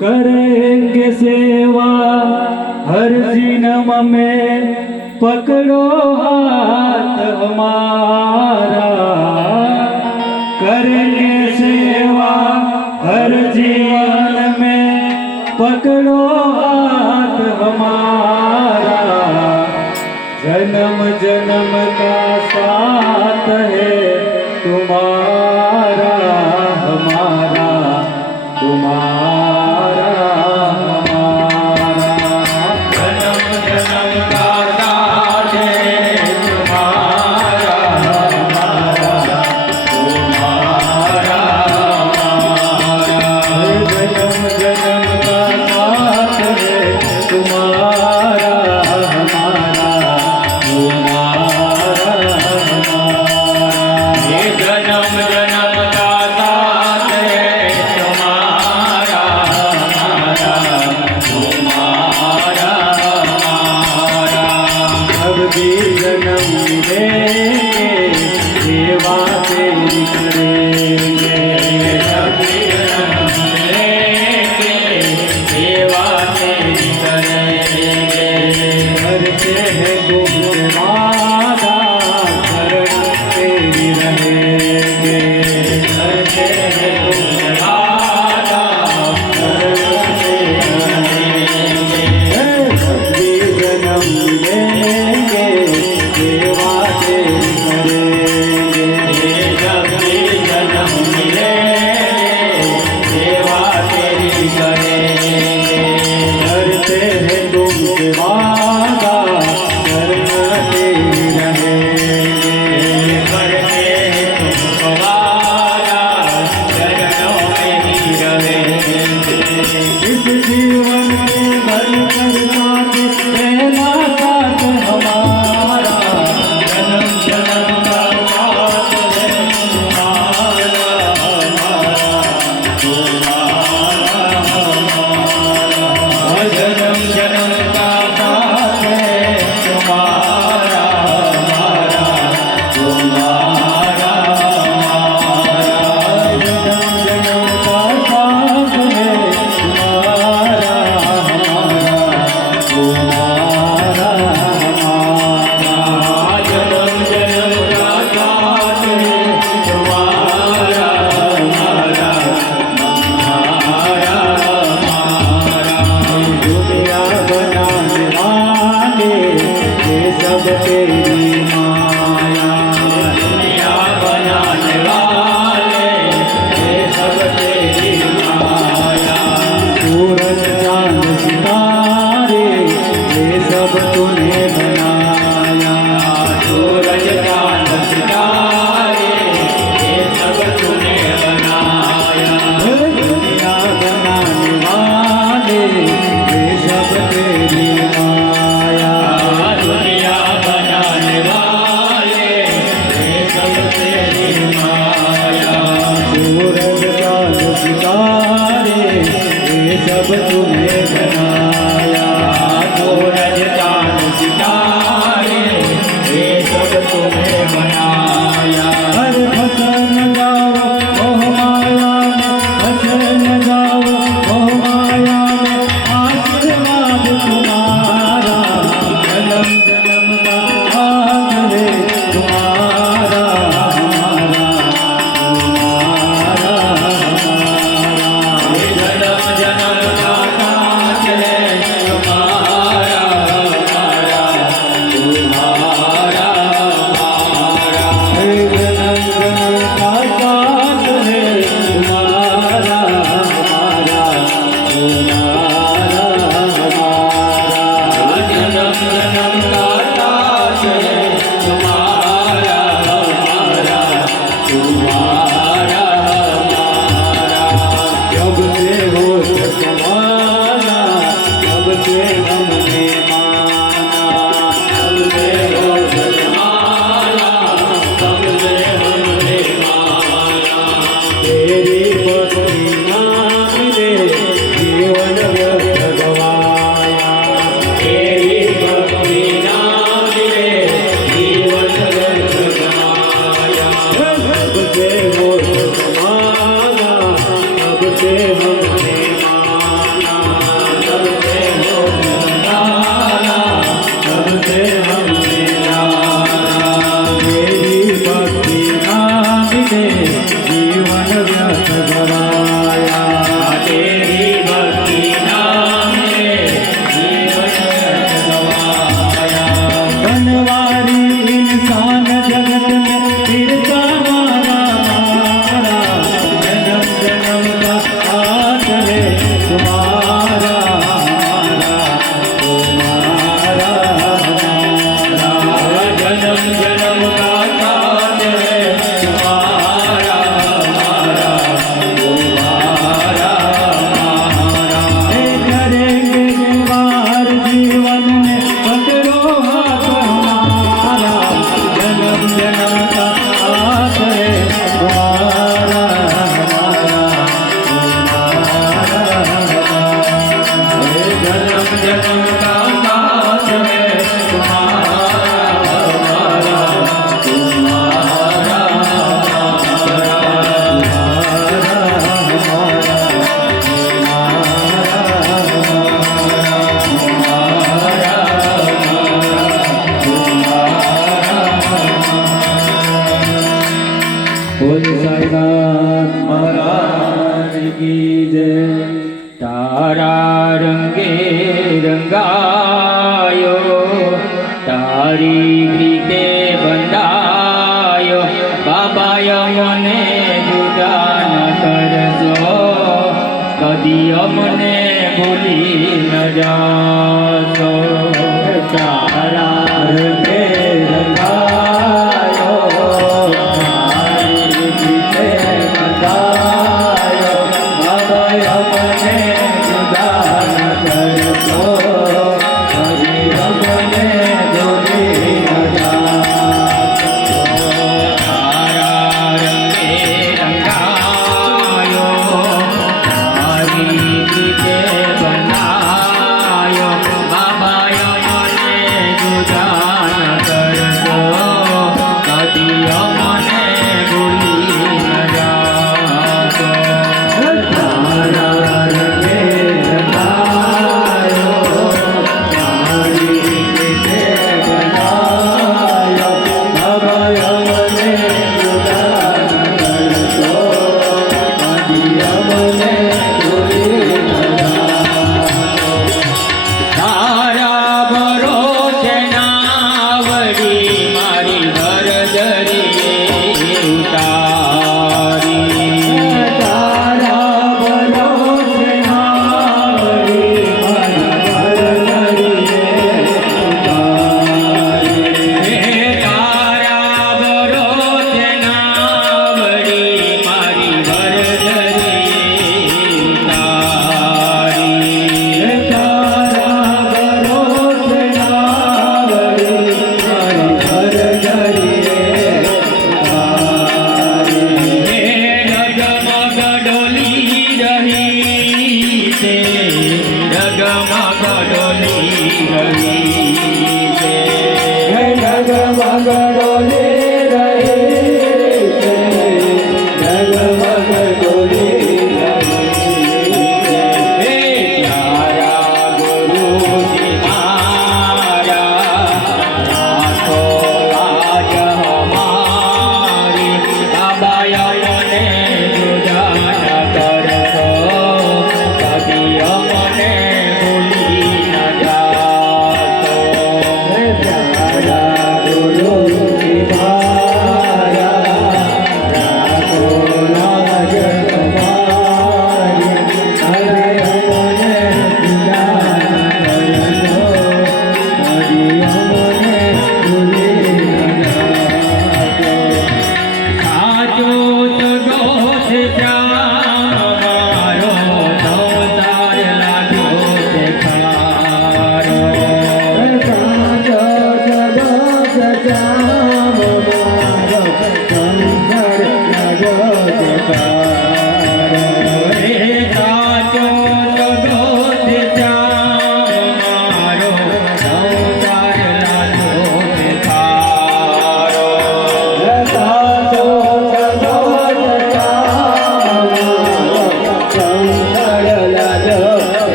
करेंगे सेवा हर जन्म में पकड़ो हाथ हमारा ભગવાન મહારાજ કી જય તારા રંગે રંગાયો તારી